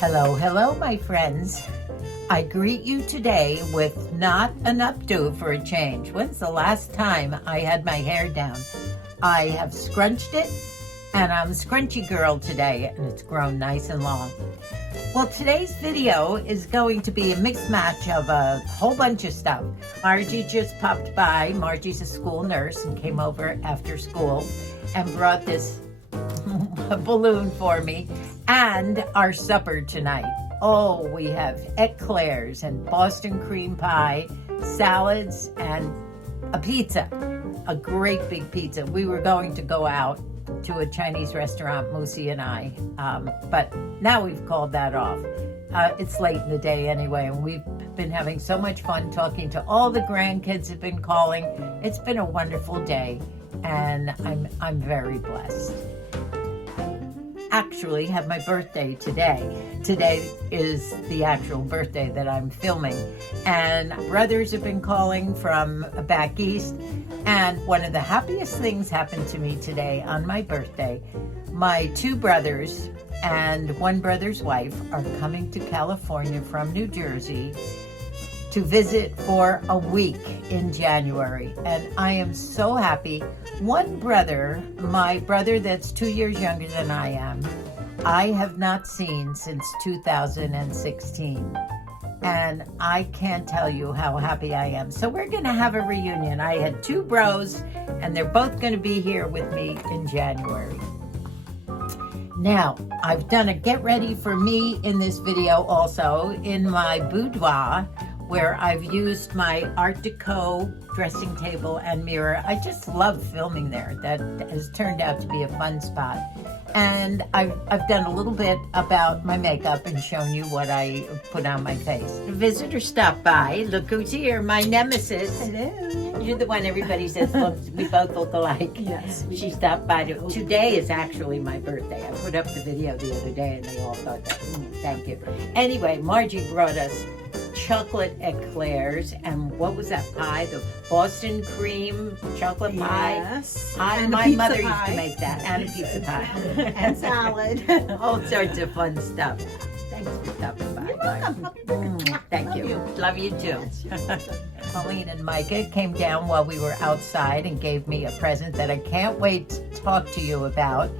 Hello, hello, my friends. I greet you today with not an updo for a change. When's the last time I had my hair down? I have scrunched it, and I'm scrunchy girl today, and it's grown nice and long. Well, today's video is going to be a mixed match of a whole bunch of stuff. Margie just popped by. Margie's a school nurse and came over after school and brought this balloon for me and our supper tonight. Oh, we have eclairs and Boston cream pie, salads, and a pizza, a great big pizza. We were going to go out to a Chinese restaurant, Moosey and I, but now we've called that off. It's late in the day anyway, and we've been having so much fun talking to all the grandkids have been calling. It's been a wonderful day, and I'm very blessed. Actually have my birthday today. Today is the actual birthday that I'm filming, and brothers have been calling from back east, and one of the happiest things happened to me today on my birthday. My two brothers and one brother's wife are coming to California from New Jersey to visit for a week in January, and I am so happy. One brother, my brother that's 2 years younger than I am, I have not seen since 2016, and I can't tell you how happy I am. So we're gonna have a reunion. I had two bros, and they're both gonna be here with me in January. Now, I've done a get ready for me in this video also in my boudoir, where I've used my Art Deco dressing table and mirror. I just love filming there. That has turned out to be a fun spot. And I've done a little bit about my makeup and shown you what I put on my face. A visitor stopped by. Look who's here, my nemesis. Hello. You're the one everybody says, look, we both look alike. Yes. She stopped by. Today is actually my birthday. I put up the video the other day and they all thought that. Thank you. Anyway, Margie brought us chocolate eclairs, and what was that pie? The Boston cream chocolate pie? Yes. My mother used to make that, and a pizza pie. And salad. All sorts of fun stuff. Thanks for stopping by. You're welcome. Thank you. Love you too. Colleen and Micah came down while we were outside and gave me a present that I can't wait to talk to you about.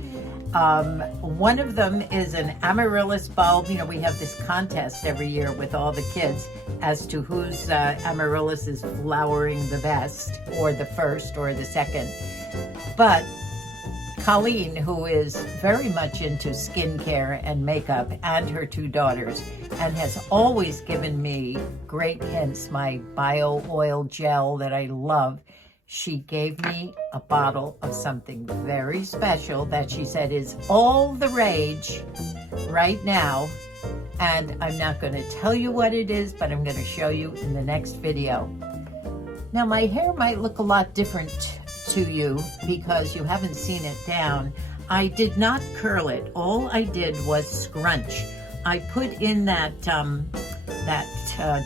One of them is an amaryllis bulb. You know, we have this contest every year with all the kids as to whose amaryllis is flowering the best, or the first, or the second. But Colleen, who is very much into skincare and makeup, and her two daughters, and has always given me great hints, my Bio-Oill Gel that I love, she gave me a bottle of something very special that she said is all the rage right now. And I'm not going to tell you what it is, but I'm going to show you in the next video. Now, my hair might look a lot different to you because you haven't seen it down. I did not curl it. All I did was scrunch. I put in that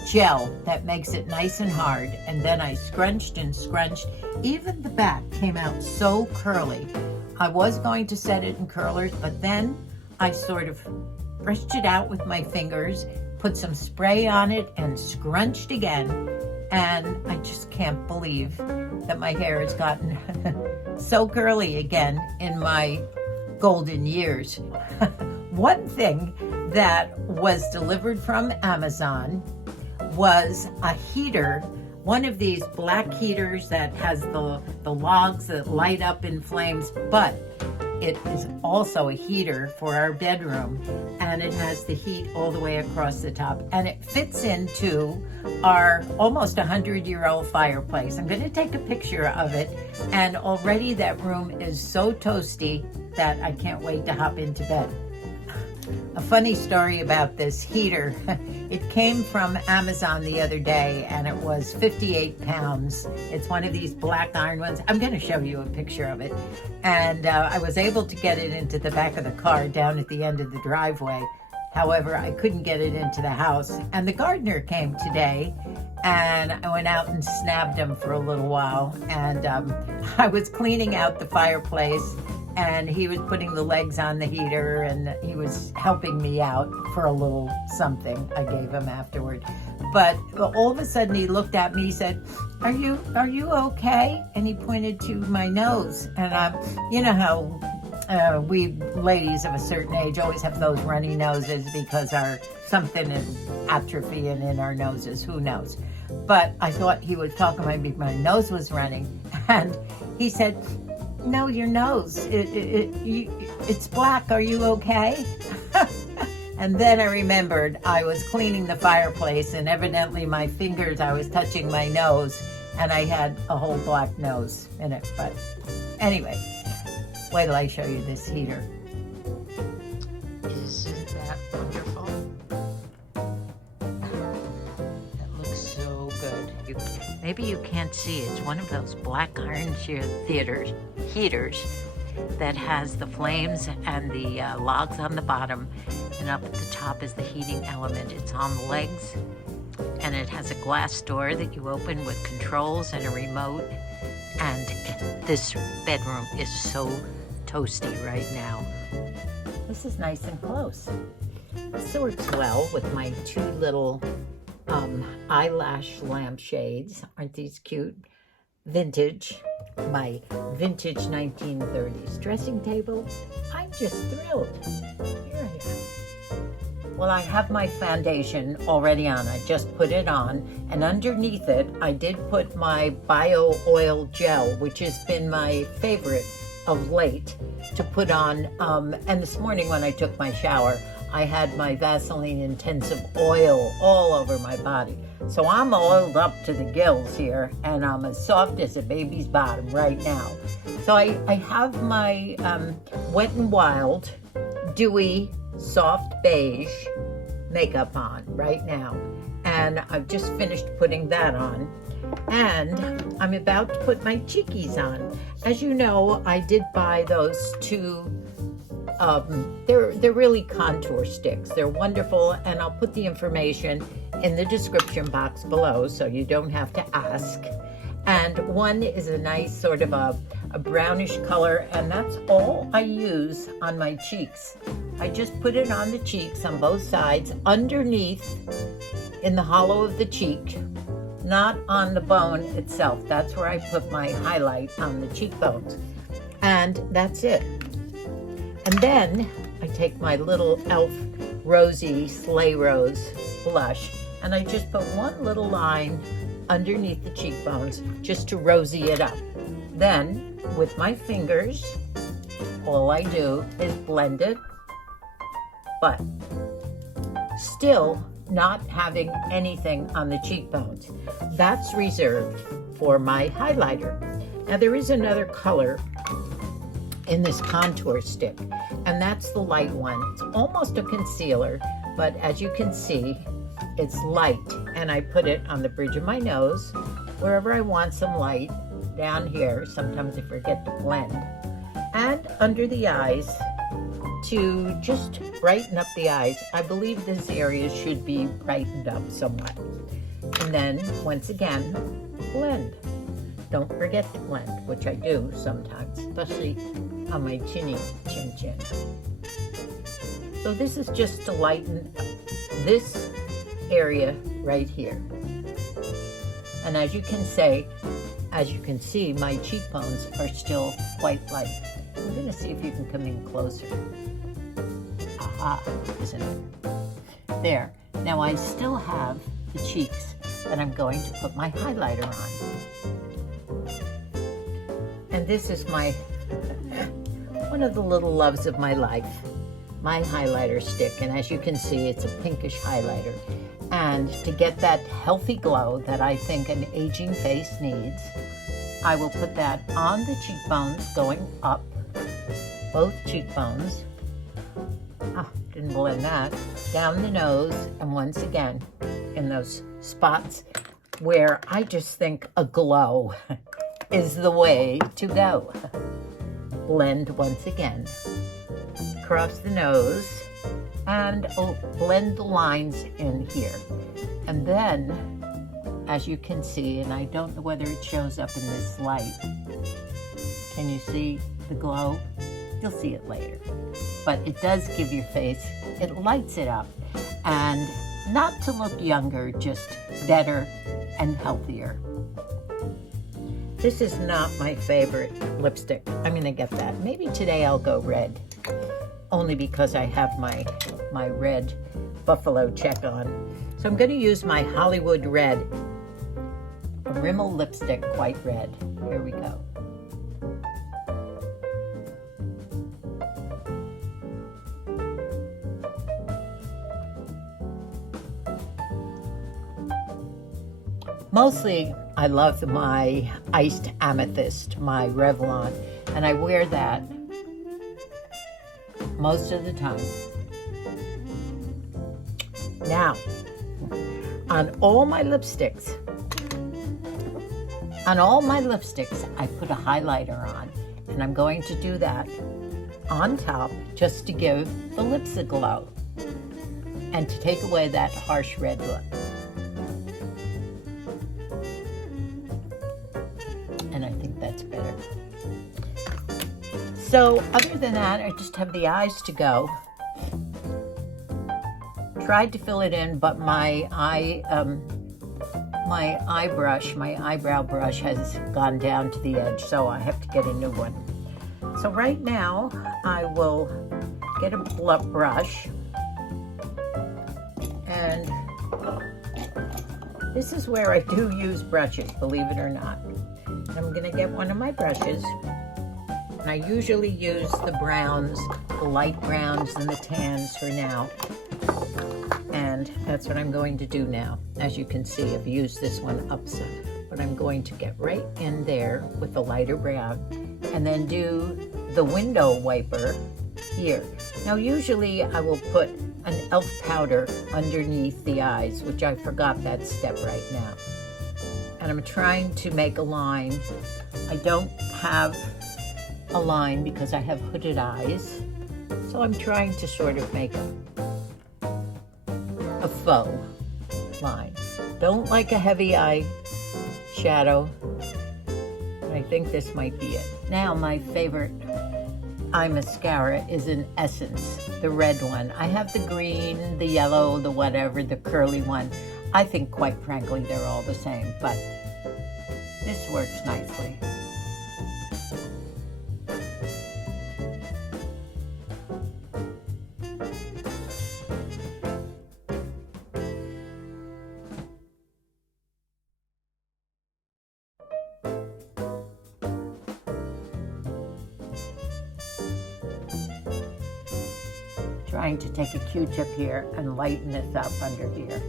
gel that makes it nice and hard, and then I scrunched and scrunched. Even the back came out so curly. I was going to set it in curlers, but then I sort of brushed it out with my fingers, put some spray on it, and scrunched again. And I just can't believe that my hair has gotten so curly again in my golden years. One thing that was delivered from Amazon was a heater, one of these black heaters that has the logs that light up in flames, but it is also a heater for our bedroom, and it has the heat all the way across the top, and it fits into our almost 100-year-old fireplace. I'm going to take a picture of it, and already that room is so toasty that I can't wait to hop into bed. A funny story about this heater. It came from Amazon the other day, and it was 58 pounds. It's one of these black iron ones. I'm going to show you a picture of it. And I was able to get it into the back of the car down at the end of the driveway. However, I couldn't get it into the house. And the gardener came today, and I went out and snagged him for a little while. And I was cleaning out the fireplace, and he was putting the legs on the heater, and he was helping me out for a little something I gave him afterward. But all of a sudden he looked at me, he said, are you okay? And he pointed to my nose. And you know how we ladies of a certain age always have those runny noses because our something is atrophying in our noses, who knows. But I thought he was talking about my nose was running, and he said, no, your nose, it's black, are you okay? And then I remembered I was cleaning the fireplace, and evidently my fingers, I was touching my nose, and I had a whole black nose in it. But anyway, wait till I show you this heater. Isn't that wonderful? That looks so good. Maybe you can't see, it's one of those black iron heaters that has the flames and the logs on the bottom, and up at the top is the heating element. It's on the legs, and it has a glass door that you open with controls and a remote. And this bedroom is so toasty right now. This is nice and close. This works well with my two little eyelash lampshades. Aren't these cute? Vintage. My vintage 1930s dressing table. I'm just thrilled. Here I am. Well, I have my foundation already on. I just put it on, and underneath it, I did put my Bio-Oill Gel, which has been my favorite of late to put on. And this morning when I took my shower, I had my Vaseline Intensive Oil all over my body. So I'm oiled up to the gills here, and I'm as soft as a baby's bottom right now. So I have my Wet n Wild Dewy Soft Beige makeup on right now. And I've just finished putting that on. And I'm about to put my cheekies on. As you know, I did buy those two. They're really contour sticks. They're wonderful, and I'll put the information in the description box below so you don't have to ask. And one is a nice sort of a brownish color, and that's all I use on my cheeks. I just put it on the cheeks on both sides, underneath in the hollow of the cheek, not on the bone itself. That's where I put my highlight on the cheekbones. And that's it. And then I take my little e.l.f. Rosy Sleigh Rose blush, and I just put one little line underneath the cheekbones just to rosy it up. Then, with my fingers, all I do is blend it, but still not having anything on the cheekbones. That's reserved for my highlighter. Now, there is another color in this contour stick, and that's the light one. It's almost a concealer, but as you can see, it's light, and I put it on the bridge of my nose, wherever I want some light, down here, sometimes I forget to blend, and under the eyes to just brighten up the eyes. I believe this area should be brightened up somewhat. And then, once again, blend. Don't forget to blend, which I do sometimes, especially on my chin. So this is just to lighten this area right here. And as you can see, my cheekbones are still quite light. I'm gonna see if you can come in closer. Aha, isn't it? There. Now I still have the cheeks that I'm going to put my highlighter on. And this is my one of the little loves of my life, my highlighter stick. And as you can see, it's a pinkish highlighter. And to get that healthy glow that I think an aging face needs, I will put that on the cheekbones going up, both cheekbones. Didn't blend that. Down the nose, and once again, in those spots where I just think a glow is the way to go. Blend once again. Across the nose, and blend the lines in here. And then, as you can see, and I don't know whether it shows up in this light, can you see the glow? You'll see it later. But it does give your face, it lights it up. And not to look younger, just better and healthier. This is not my favorite lipstick. I'm gonna get that. Maybe today I'll go red, only because I have my red buffalo check on. So I'm gonna use my Hollywood Red, a Rimmel lipstick, quite red. Here we go. Mostly, I love my iced amethyst, my Revlon, and I wear that most of the time. Now, on all my lipsticks, I put a highlighter on, and I'm going to do that on top just to give the lips a glow and to take away that harsh red look. And I think that's better. So other than that, I just have the eyes to go. Tried to fill it in, but my eyebrow brush has gone down to the edge, so I have to get a new one. So right now, I will get a brush, and this is where I do use brushes, believe it or not. I'm gonna get one of my brushes, and I usually use the browns, the light browns and the tans for now. And that's what I'm going to do now. As you can see, I've used this one up some, but I'm going to get right in there with the lighter brown and then do the window wiper here. Now, usually I will put an e.l.f. powder underneath the eyes, which I forgot that step right now. And I'm trying to make a line. I don't have a line because I have hooded eyes, so I'm trying to sort of make a faux line. Don't like a heavy eye shadow, but I think this might be it. Now my favorite eye mascara is in Essence, the red one. I have the green, the yellow, the whatever, the curly one. I think, quite frankly, they're all the same, but this works nicely. Trying to take a Q-tip here and lighten this up under here.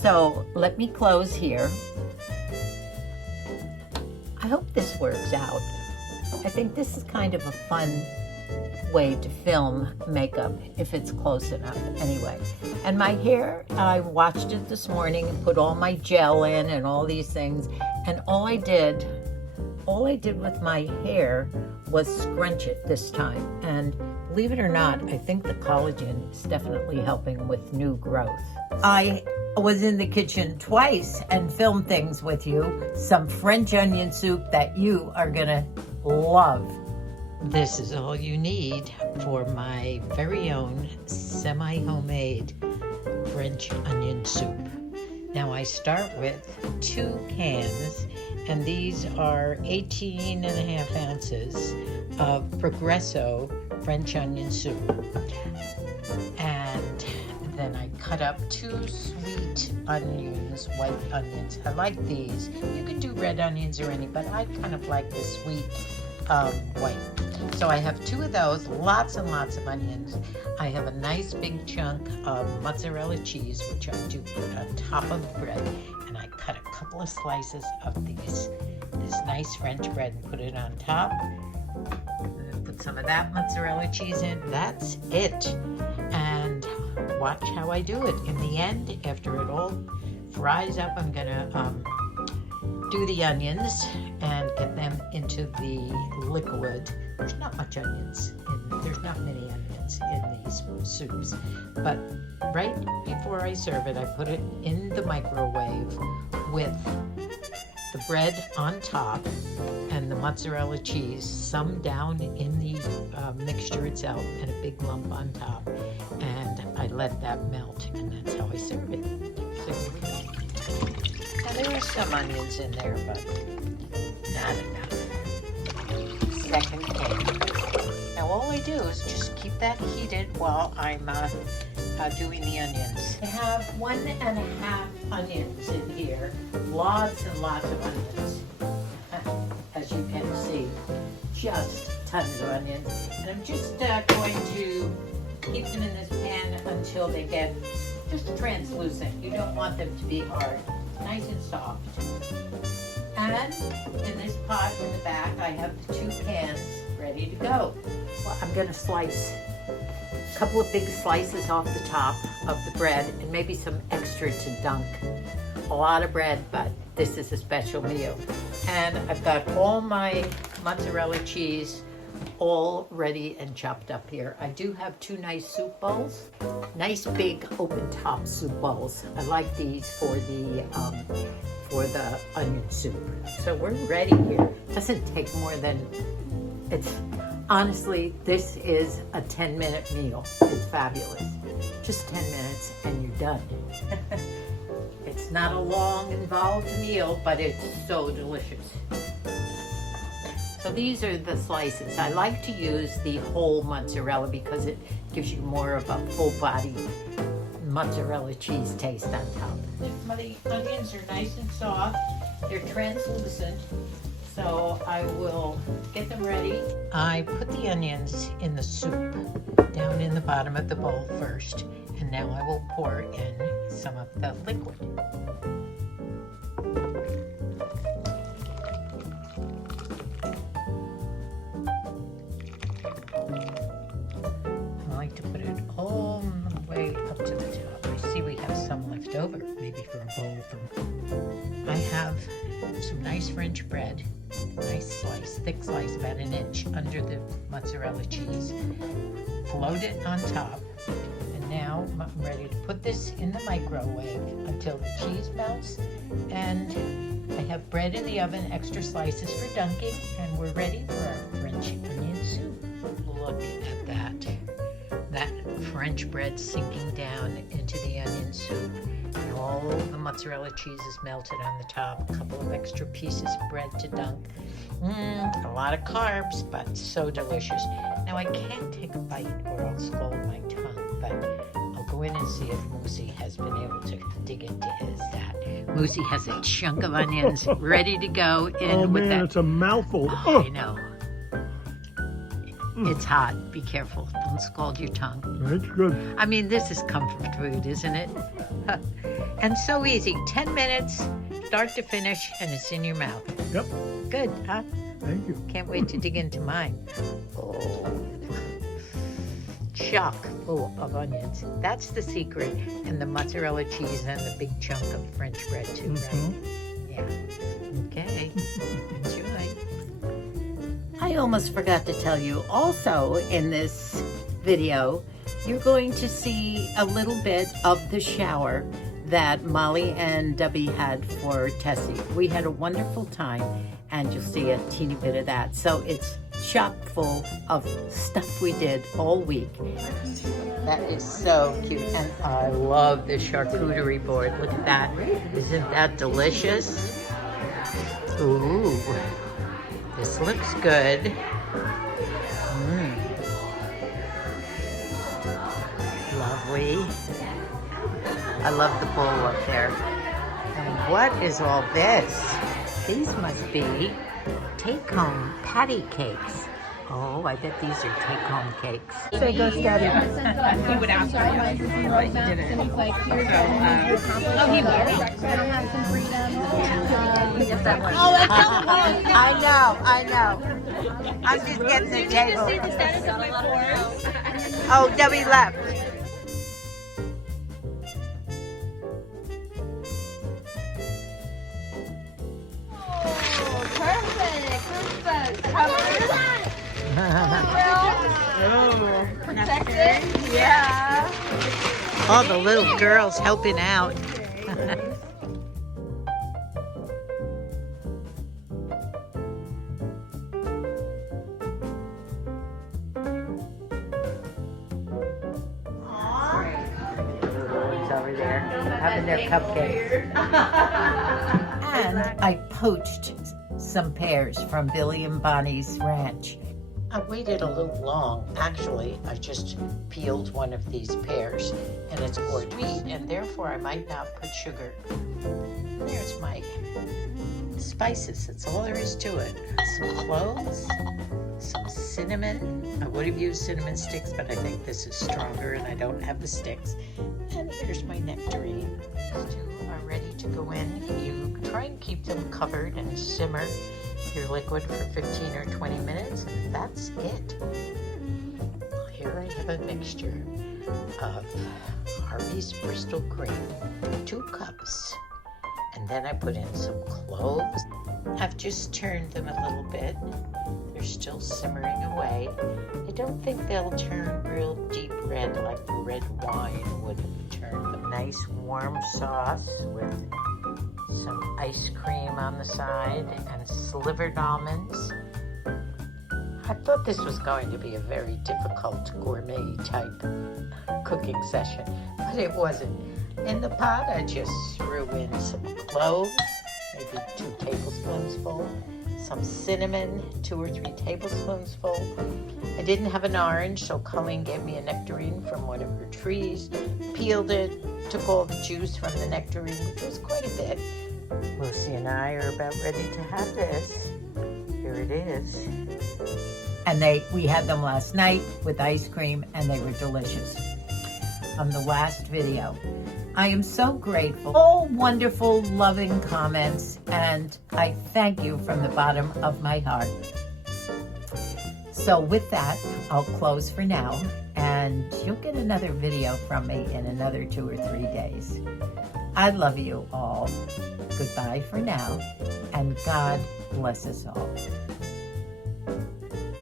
So let me close here. I hope this works out. I think this is kind of a fun way to film makeup if it's close enough anyway. And my hair, I washed it this morning and put all my gel in and all these things, and all I did with my hair was scrunch it this time. And believe it or not, I think the collagen is definitely helping with new growth. I was in the kitchen twice and filmed things with you, some French onion soup that you are gonna love. This is all you need for my very own semi-homemade French onion soup. Now I start with 2 cans, and these are 18.5 ounces of Progresso French onion soup. And then I cut up 2 sweet onions, white onions. I like these. You could do red onions or any, but I kind of like the sweet white. So I have 2 of those, lots and lots of onions. I have a nice big chunk of mozzarella cheese, which I do put on top of the bread, and I cut a couple of slices of this nice French bread and put it on top. And put some of that mozzarella cheese in. That's it. And watch how I do it. In the end, after it all fries up, I'm gonna do the onions and get them into the liquid. There's not much onions, there's not many onions. onions in these soups. But right before I serve it, I put it in the microwave with the bread on top and the mozzarella cheese, some down in the mixture itself and a big lump on top. And I let that melt, and that's how I serve it. Now there are some onions in there, but not enough. Second pan. Now all I do is just keep that heated while I'm doing the onions. I have 1.5 onions in here. Lots and lots of onions. As you can see, just tons of onions. And I'm just going to keep them in this pan until they get just translucent. You don't want them to be hard. Nice and soft. And in this pot in the back, I have the 2 pans ready to go. Well, I'm going to slice a couple of big slices off the top of the bread and maybe some extra to dunk. A lot of bread, but this is a special meal. And I've got all my mozzarella cheese all ready and chopped up here. I do have 2 nice soup bowls, nice big open top soup bowls. I like these for the onion soup. So we're ready here. It doesn't take more than, honestly, this is a 10-minute meal. It's fabulous. Just 10 minutes and you're done. It's not a long, involved meal, but it's so delicious. So these are the slices. I like to use the whole mozzarella because it gives you more of a full-body mozzarella cheese taste on top. The onions are nice and soft. They're translucent. So I will get them ready. I put the onions in the soup down in the bottom of the bowl first. And now I will pour in some of the liquid. I like to put it all the way up to the top. I see we have some left over, maybe for a bowl. I have some nice French bread, nice slice, thick slice, about 1 inch under the mozzarella cheese. Load it on top. And now I'm ready to put this in the microwave until the cheese melts. And I have bread in the oven, extra slices for dunking, and we're ready for our French onion soup. Look at that. That French bread sinking down into the onion soup. And all the mozzarella cheese is melted on the top. A couple of extra pieces of bread to dunk. A lot of carbs, but so delicious. Now I can't take a bite or I'll scald my tongue, but I'll go in and see if Moosey has been able to dig into his. Moosey has a chunk of onions ready to go in with that. Oh man, it's a mouthful. Oh, I know. It's hot. Be careful. Don't scald your tongue. That's good. I mean, this is comfort food, isn't it? And so easy. 10 minutes, start to finish, and it's in your mouth. Yep. Good, huh? Thank you. Can't wait to dig into mine. Oh, chock full of onions. That's the secret. And the mozzarella cheese and the big chunk of French bread too, right? Yeah. Okay. Enjoy. I almost forgot to tell you, also in this video, you're going to see a little bit of the shower that Molly and Debbie had for Tessie. We had a wonderful time, and you'll see a teeny bit of that. So it's chock full of stuff we did all week. That is so cute, and I love the charcuterie board. Look at that. Isn't that delicious? Ooh, this looks good. Lovely. I love the bowl up there. And what is all this? These must be take-home patty cakes. Oh, I bet these are take-home cakes. Say go steady. He would ask her, but he didn't. He I know. I'm just getting the table. See the status of my forms? Oh, Debbie left. Oh, protected. Yeah. All the little girls helping out. Over there having their cupcakes. And I poached some pears from Billy and Bonnie's ranch. I waited a little long. Actually, I just peeled one of these pears, and it's gorgeous, and therefore I might not put sugar. There's my spices. That's all there is to it. Some cloves, some cinnamon. I would have used cinnamon sticks, but I think this is stronger and I don't have the sticks. And here's my nectarine. These two are ready to go in. You try and keep them covered and simmer your liquid for 15 or 20 minutes, and that's it. Here I have a mixture of Harvey's Bristol cream, 2 cups, and then I put in some cloves. I've just turned them a little bit. They're still simmering away. I don't think they'll turn real deep red like red wine would have turned them. Nice warm sauce with some ice cream on the side and slivered almonds. I thought this was going to be a very difficult gourmet type cooking session, but it wasn't. In the pot, I just threw in some cloves, maybe 2 tablespoons full, some cinnamon, 2 or 3 tablespoons full. I didn't have an orange, so Colleen gave me a nectarine from one of her trees, peeled it, took all the juice from the nectarine, which was quite a bit. Lucy and I are about ready to have this. Here it is. And we had them last night with ice cream, and they were delicious. The last video. I am so grateful. All wonderful, loving comments, and I thank you from the bottom of my heart. So with that, I'll close for now, and you'll get another video from me in another 2 or 3 days. I love you all. Goodbye for now, and God bless us all.